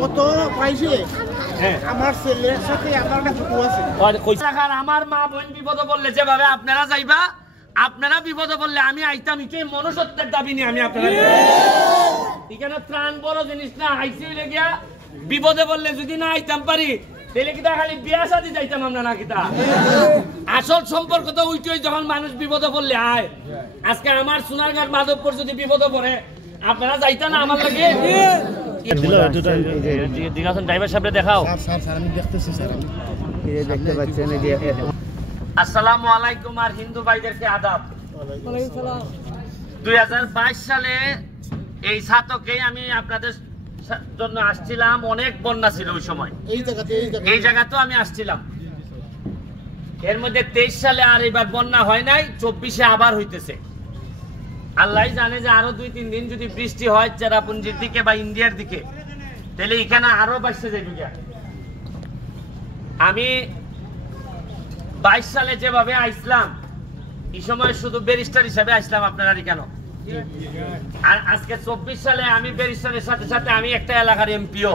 কত পাইছে আমার ছেলের সাথে আমার কাছে আমার মা বোন বিপদ বললে যেভাবে আপনারা যাইবা আপনারা বিপদ বললে আমি আইতাম কি মনুষ্যত্বের দাবি নিয়ে আমি আপনারা এখানে ত্রাণ বড় জিনিস না আইসি হইলে গিয়া বিপদে বললে যদি না আইতাম পারি তাহলে কিটা খালি বিয়া শাদী যাইতাম আমরা না কিটা আসল সম্পর্ক তো ওইটাই যখন মানুষ বিপদে পড়লে আয় আজকে আমার সোনারঘাট মাধবপুর যদি বিপদে পড়ে আপনারা যাইতেন না আমার লাগে ড্রাইভার সাহেবরে দেখাও আমি দেখতেছি স্যার দেখতে পাচ্ছেন এই যে আসসালামু আলাইকুম আর হিন্দু ভাইদেরকে আদাব। 2022 সালে এই ছাতকেই আমি আপনাদের জন্য আসছিলাম, অনেক বন্যা ছিল ওই সময় এই জায়গাতেও আমি আসছিলাম। এর মধ্যে 23 সালে আর এবার বন্যা হয় নাই, 24-এ আবার হইতেছে। আল্লাহ জানে যে আরো 2-3 দিন যদি বৃষ্টি হয় চেরাপুঞ্জির দিকে বা ইন্ডিয়ার দিকে তাহলে এখানে আরো বাড়ছে যাবে। আমি 22 সালে যেভাবে আইসলাম এই সময় শুধু ব্যারিস্টার হিসাবে আসলাম আপনারা কেন, আর আজকে 24 সালে আমি ব্যারিস্টারের সাথে সাথে আমি একটা এলাকার এমপিও।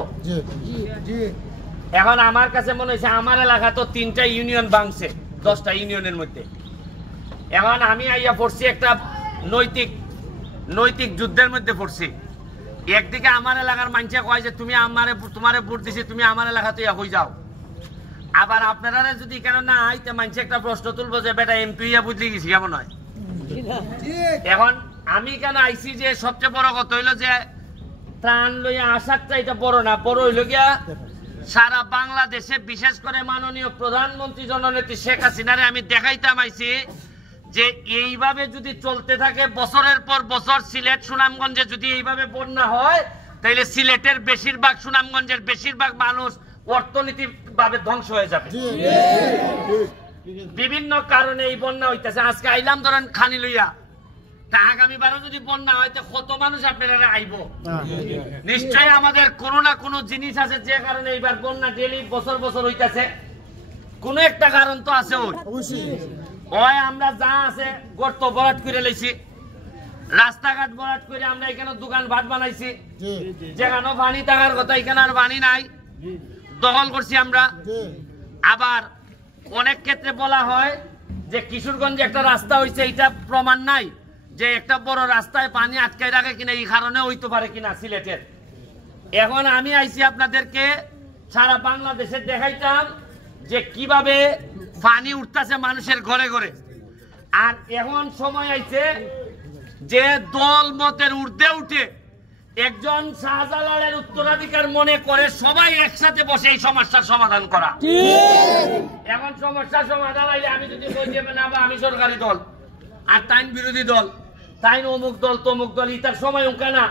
এখন আমার কাছে মনে হয়েছে আমার এলাকা তো 3টা ইউনিয়ন ভাঙছে 10টা ইউনিয়নের মধ্যে। এখন আমি আইয়া পড়ছি একটা নৈতিক যুদ্ধের মধ্যে পড়ছি। একদিকে আমার এলাকার মানুষে কয় যে তুমি তোমারে ভোট দিছি তুমি আমার এলাকাতে হয়ে যাও, আবার আপনারা যদি কেন না আইতে মানুষ একটা প্রশ্ন তুলবো যে বেটা এমপি বুঝলি গেছি কেমন হয়। এখন আমি কেন আইসি যে সবচেয়ে বড় কথা হইলো যে ত্রাণ লইয়া আসারটা এটা বড় না, বড় হইলো গিয়া সারা বাংলাদেশে বিশেষ করে মাননীয় প্রধানমন্ত্রী জননেত্রী শেখ হাসিনারে আমি দেখাইতাম আইছি যে এইভাবে যদি চলতে থাকে বছরের পর বছর সিলেট সুনামগঞ্জে যদি এইভাবে বন্যা হয় তাহলে সিলেটের বেশিরভাগ সুনামগঞ্জের বেশিরভাগ মানুষ অর্থনৈতিক ভাবে ধ্বংস হয়ে যাবে। বিভিন্ন কারণে এই বন্যা হইতেছে। আজকে আইলাম ধরেন খানি লইয়া, তা আগামীবারও যদি বন্যা হয় কত মানুষ আপনারা আইব। নিশ্চয়ই আমাদের কোনো না কোনো জিনিস আছে যে কারণে এইবার বন্যা ডেলি বছর বছর হইতেছে, কোনো একটা কারণ তো আছে। ওই আমরা যা আছে গর্ত ভরাট করে লইছি, রাস্তাঘাট ভরাট করে আমরা এখানে দোকান ভাট বানাইছি, যেখানে পানি থাকার কথা এখানে আর পানি নাই, দখল করছি আমরা। আবার অনেক ক্ষেত্রে বলা হয় যে কিশোরগঞ্জে একটা রাস্তা হয়েছে, এটা প্রমাণ নাই যে একটা বড় রাস্তায় পানি আটকায় রাখে কিনা, এই কারণে হইতে পারে কিনা সিলেটের। এখন আমি আইছি আপনাদেরকে সারা বাংলাদেশে দেখাইতাম যে কিভাবে পানি উঠতেছে মানুষের ঘরে ঘরে। আর এখন সময় আইছে যে দল মতের ঊর্ধ্বে উঠে একজন শাহজালালের উত্তরাধিকার মনে করে সবাই একসাথে বসে এই সমস্যার সমাধান করা। এখন সমস্যার সমাধান আইলে আমি যদি কই যে না আমি সরকারি দল আর তাইন বিরোধী দল, তাইন অমুক দল তমুক দল, ইতার সময় উনকা না,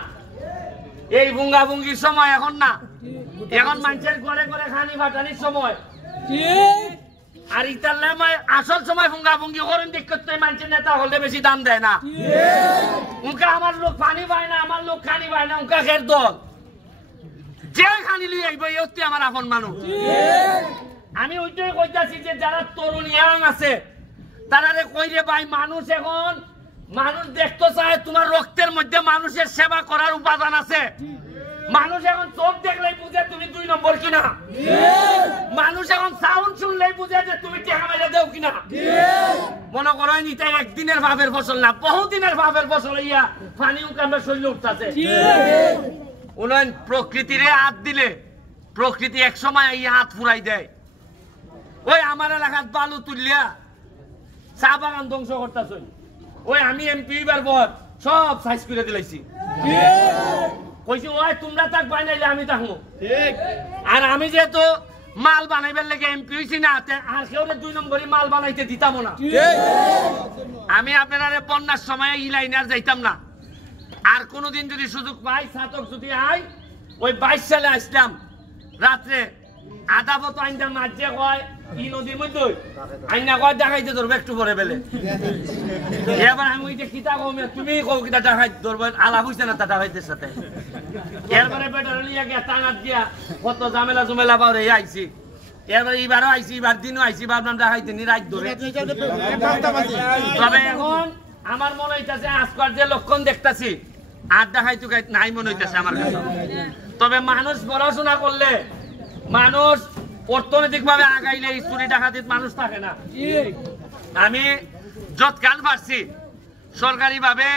এই ভুঙ্গাভুঙ্গির সময় এখন না, এখন মানুষের ঘরে ঘরে খানি ফাটানির সময়। আর ইতার নামায় আসল সময় ভুঙ্গাভুঙ্গি করেন দেখতে মানুষের নেতা হলে বেশি দাম দেয় না। উনকা আমার লোক পানি পায় না, আমার লোক খানি পায় না, উনকা খের দল যে খানি লিয়ে আইব এই হচ্ছে আমার আপন মানুষ। আমি ওইটাই কইতাছি যে যারা তরুণ ইয়াং আছে তারা কই রে ভাই, মানুষ এখন মানুষ দেখতে চায় তোমার রক্তের মধ্যে মানুষের সেবা করার উপাদান আছে। মানুষ এখন চোখ দেখলেই বুঝে তুমি 2 নম্বর কিনা, মানুষ এখন সাউন্ড শুনলেই বুঝে যে তুমি টাকা মেরে দেও কিনা। মনে করেন এটা একদিনের ভাবের ফসল না, বহুদিনের ভাবের ফসল। ইয়া পানি উকামে শরীরে উঠতেছে। উন্নয়ন প্রকৃতিরে হাত দিলে প্রকৃতি এক সময় এই হাত ফুরাই দেয়। ওই আমার এলাকার বালু তুলিয়া চা বাগান ধ্বংস করতেছ, ওই আমি এমপি বার সব সাইজ করে দিলাইছি। কইছি ওই তোমরা তাক বানাইলে আমি থাকবো, আর আমি যেহেতু মাল বানাইবার লেগে এমপি হইছি না, আর কেউ 2 নম্বরই মাল বানাইতে দিতাম না। আমি আপনারা বন্যার সময় ই লাইনার যাইতাম না। আর কোনদিন যদি সুযোগ পাই ছাতক যদি আই, ওই 22 সালে আসলাম রাত্রে আধা বত আইনটা মাঝে কয় ই নদীর মধ্যে আইনা কয় দেখাইতে ধরবো একটু পরে বেলে। এবার আমি ওইটা কিতা কমে তুমি কও কিতা দেখাই ধরবো, আলাপ হইছে না তা দেখাইতের সাথে। এরপরে বেটার লিয়া গিয়া টাঙাত দিয়া কত ঝামেলা জুমেলা পাওয়ার এই আইছি। এরপরে এইবারও আইছি, এবার দিনও আইছি, ভাবলাম দেখাইতে নি রাত ধরে। তবে এখন আমার মনে হইতাছে আজকাল যে লক্ষণ দেখতাছি আর দেখাইতো নাই মনে হইতাছে আমার কাছে। তবে মানুষ পড়াশোনা করলে, মানুষ অর্থনৈতিক ভাবে আগাইলে চুরি ডাকাতির মানুষ থাকে না। আমি যৎকাল পারছি সরকারি ভাবে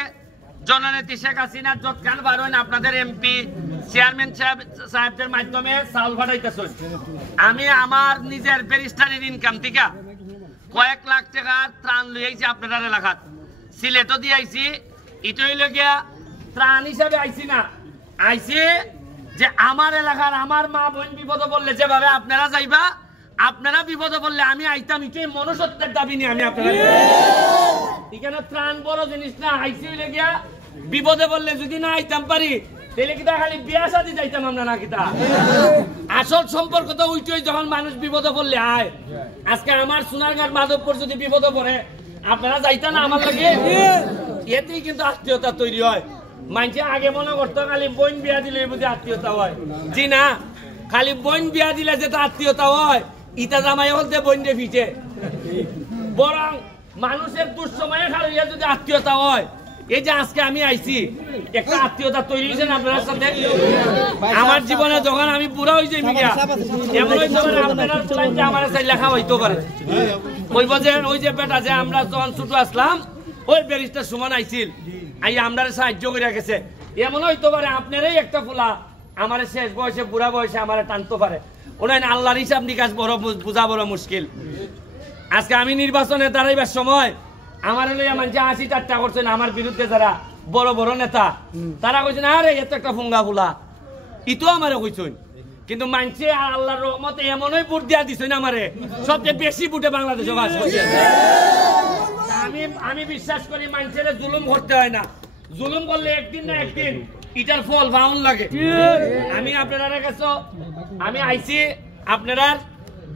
জননেত্রী শেখ হাসিনা যৎকাল পারেন আপনাদের এমপি চেয়ারম্যান সাহেবদের মাধ্যমে চাউল পাঠাইতেছেন। আমি আমার নিজের ব্যারিস্টারির ইনকাম থেকে কয়েক লাখ টাকার ত্রাণ লইয়াইছি আপনাদের এলাকাত, সিলেটও দিয়ে আইছি। ইটই লগিয়া ত্রাণ হিসাবে আইছি না, আইছি যে আমার এলাকার আমার মা বোন বিপদে পড়লে যেভাবে আপনারা যাইবা, আপনারা বিপদে পড়লে আমি আইতাম, এটাই মনুষ্যত্বের দাবি নিয়ে আমি আপনারা এখানে ত্রাণ বড় জিনিস না। আইসি লগিয়া বিপদে পড়লে যদি না আইতাম পারি তাহলে কিতা খালি বিয়া শাদি যাইতাম আমরা না কিতা। আসল সম্পর্ক তো ওইটাই, যখন মানুষ বিপদে পড়লে আয়। আজকে আমার সোনারঘাট মাধবপুর যদি বিপদে পড়ে আপনারা যাইতা না আমার লাগে, এতেই কিন্তু আত্মীয়তা তৈরি হয়। মানুষে আগে মনে করতো খালি বোন বিয়া দিলে বুঝে আত্মীয়তা হয়, জি না, খালি বোন বিয়া দিলে যেটা আত্মীয়তা হয় ইটা জামাই হলতে বোন দিয়ে ভিজে। বরং মানুষের দুঃসময়ে খালি যদি আত্মীয়তা হয়, এই যে আজকে আমি আইছি একটা আত্মীয়তা তৈরি হয়েছে আপনার সাথে। আমার জীবনে যখন আমি পুরা হয়েছে মিডিয়া এমন আপনারা আমার সাথে লেখা হইতে পারে, কইব যে ওই যে বেটা যে আমরা যখন ছোট আসলাম ওই ব্যারিস্টার সুমন আইছিল, আই আমরা সাহায্য করে গেছে। এমন হইতে পারে আপনারাই একটা ফুলা আমার শেষ বয়সে বুড়া বয়সে আমার টানতে পারে। ওনার আল্লাহর হিসাব নিকাশ বড় বোঝা বড় মুশকিল। আজকে আমি নির্বাচনে দাঁড়াইবার সময় আমার মানুষ 80 করছেন আমার বিরুদ্ধে, যারা বড় বড় নেতা তারা কইছেন আরে এত একটা ফুঙ্গা ফুলা, ইতো আমারে কইছেন। কিন্তু মানছে আল্লাহর রহমতে এমনই ভোট দিয়া দিছেন আমারে, সবচেয়ে বেশি ভোটে বাংলাদেশে বাস করছে। আমি বিশ্বাস করি মানুষের জুলুম করতে হয় না, জুলুম করলে একদিন না একদিন এটার ফল পাওন লাগে। আমি আপনারা কাছে আমি আইছি আপনারা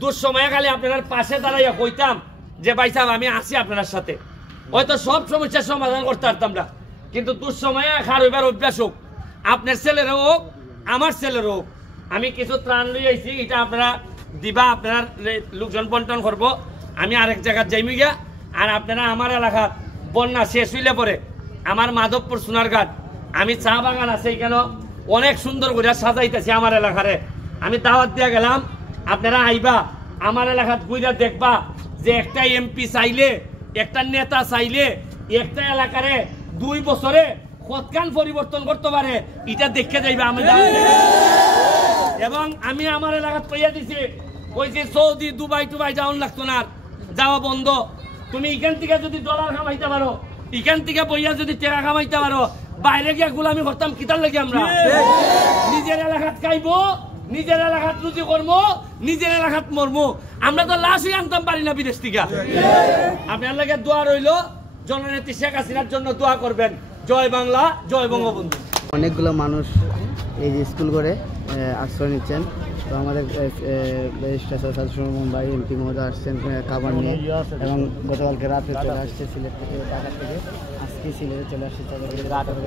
দুঃসময়ে খালি আপনার পাশে দাঁড়াইয়া কইতাম যে ভাই সাহেব আমি আছি আপনার সাথে, হয়তো সব সমস্যার সমাধান করতে পারতাম না, কিন্তু দুঃসময়ে খার হইবার অভ্যাস হোক, আপনার ছেলেরও হোক আমার ছেলেরও হোক। আমি কিছু ত্রাণ লই আইছি, এটা আপনারা দিবা, আপনার লোকজন বন্টন করবো। আমি আরেক জায়গায় যাইমি গিয়া, আর আপনারা আমার এলাকার বন্যা শেষ হইলে পরে আমার মাধবপুর সোনারঘাট আমি চা বাগান আছে কেন অনেক সুন্দর করে সাজাইতেছি আমার এলাকারে। আমি দাওয়াত দিয়া গেলাম, আপনারা আইবা আমার এলাকাত ঘুরে দেখবা যে একটা এমপি চাইলে, একটা নেতা চাইলে একটা এলাকারে 2 বছরে কতখান পরিবর্তন করতে পারে এটা দেখে যাইবা। আমি এবং আমি আমার এলাকাত কইয়া দিছি, কইছি সৌদি দুবাই টুবাই যাওয়ান লাগতো না, যাওয়া বন্ধ। তুমি এখান থেকে যদি ডলার কামাইতে পারো, এখান থেকে বইয়া যদি টাকা কামাইতে পারো, বাইরে গিয়া গোলামি করতাম কিতার লাগে? আমরা নিজের এলাকাত খাইবো, নিজের এলাকাত রুজি করবো, নিজের এলাকাত মরবো। আমরা তো লাশই আনতাম পারি না বিদেশ থেকে। আপনার লাগে দোয়া রইল, জননেত্রী শেখ হাসিনার জন্য দোয়া করবেন। জয় বাংলা, জয় বঙ্গবন্ধু। অনেকগুলো মানুষ এই যে স্কুল করে আশ্রয় নিচ্ছেন। তো আমাদের ভাই এমপি মহোদয় আসছেন খাবার নিয়ে, এবং গতকালকে রাতে চলে আসছে সিলেট থেকে, ঢাকা থেকে আজকে সিলেটে চলে আসছে।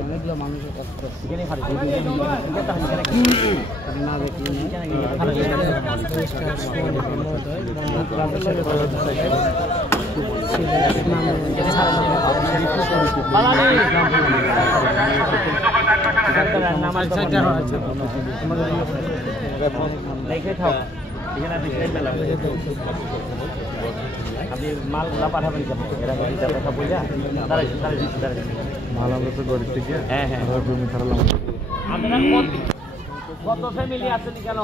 অনেকগুলো মানুষের কষ্ট না দেখলে আপনি মালগুলা পাঠাবেন, মাল আমরা তো গরিব থেকে। হ্যাঁ হ্যাঁ, আপনারা কত ফ্যামিলি আছেন কেন?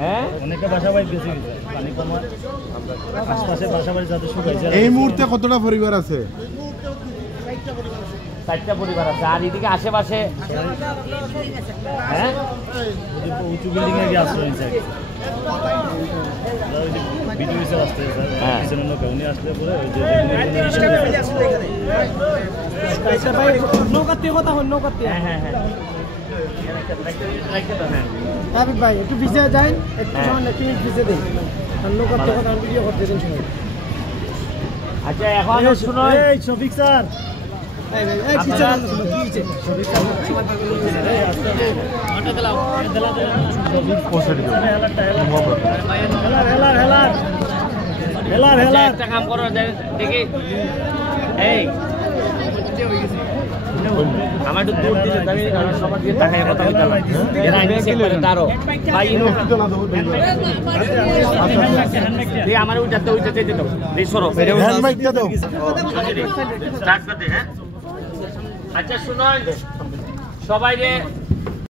হ্যাঁ, অনেকটা বাসা বাড়ি গেছে, আশপাশে বাসা বাড়ি যাদের শুকাইছে। এই মুহূর্তে কতটা পরিবার আছে? 4টা পরিবার আছে। আর এদিকে আশেপাশে হ্যাঁ উঁচু বিল্ডিং এ গিয়ে আশ্রয় নিচ্ছে। বিডিওসে আসতে পিছনে লোক উনি আসলে পরে ওই যে নৌকাতে কথা হল, নৌকাতে। হ্যাঁ হ্যাঁ হ্যাঁ, হাবিব ভাই একটু ভিজে যান, একটু সময় একটু ভিজে দেন, নৌকাতে কথা ভিডিও করতে দেন সবাই। আচ্ছা এখন শুনো, এই শফিক স্যার, একটা কাম করো, দেখি এই আমার একটু দূর দিলে আমি সবার দিকে তাকাই কথা বলতে পারলাম এরা আইছে একবারে দাঁড়ো ভাই এই আমার ওইটাতে দিতে দাও এই সরো হ্যান্ড মাইকটা দাও স্টার্ট করতে হ্যাঁ আচ্ছা শুনুন সবাই রে